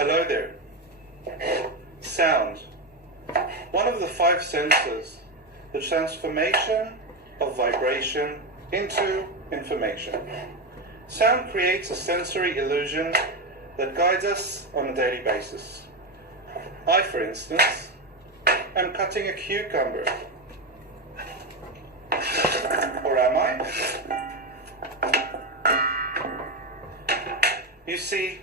Hello there. Sound. One of the five senses, the transformation of vibration into information. Sound creates a sensory illusion that guides us on a daily basis. I, for instance, am cutting a cucumber. Or am I? You see,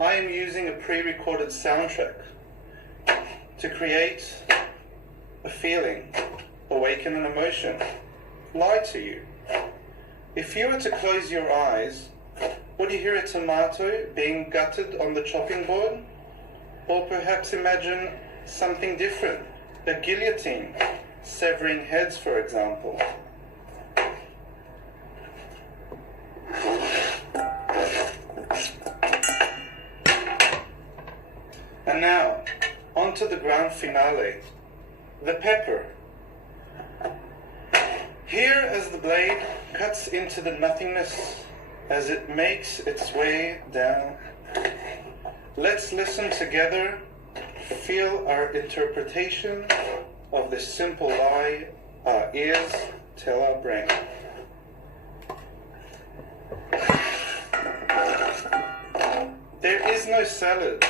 I am using a pre-recorded soundtrack to create a feeling, awaken an emotion, lie to you. If you were to close your eyes, would you hear a tomato being gutted on the chopping board? Or perhaps imagine something different, a guillotine, severing heads, for example. And now, on to the grand finale, the pepper. Here as the blade cuts into the nothingness as it makes its way down, let's listen together, feel our interpretation of this simple lie our ears tell our brain. There is no salad.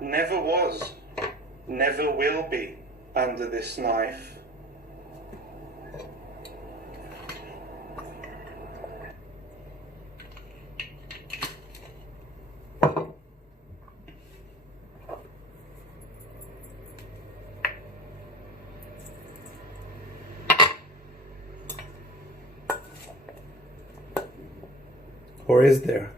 Never was, never will be under this knife. Or is there?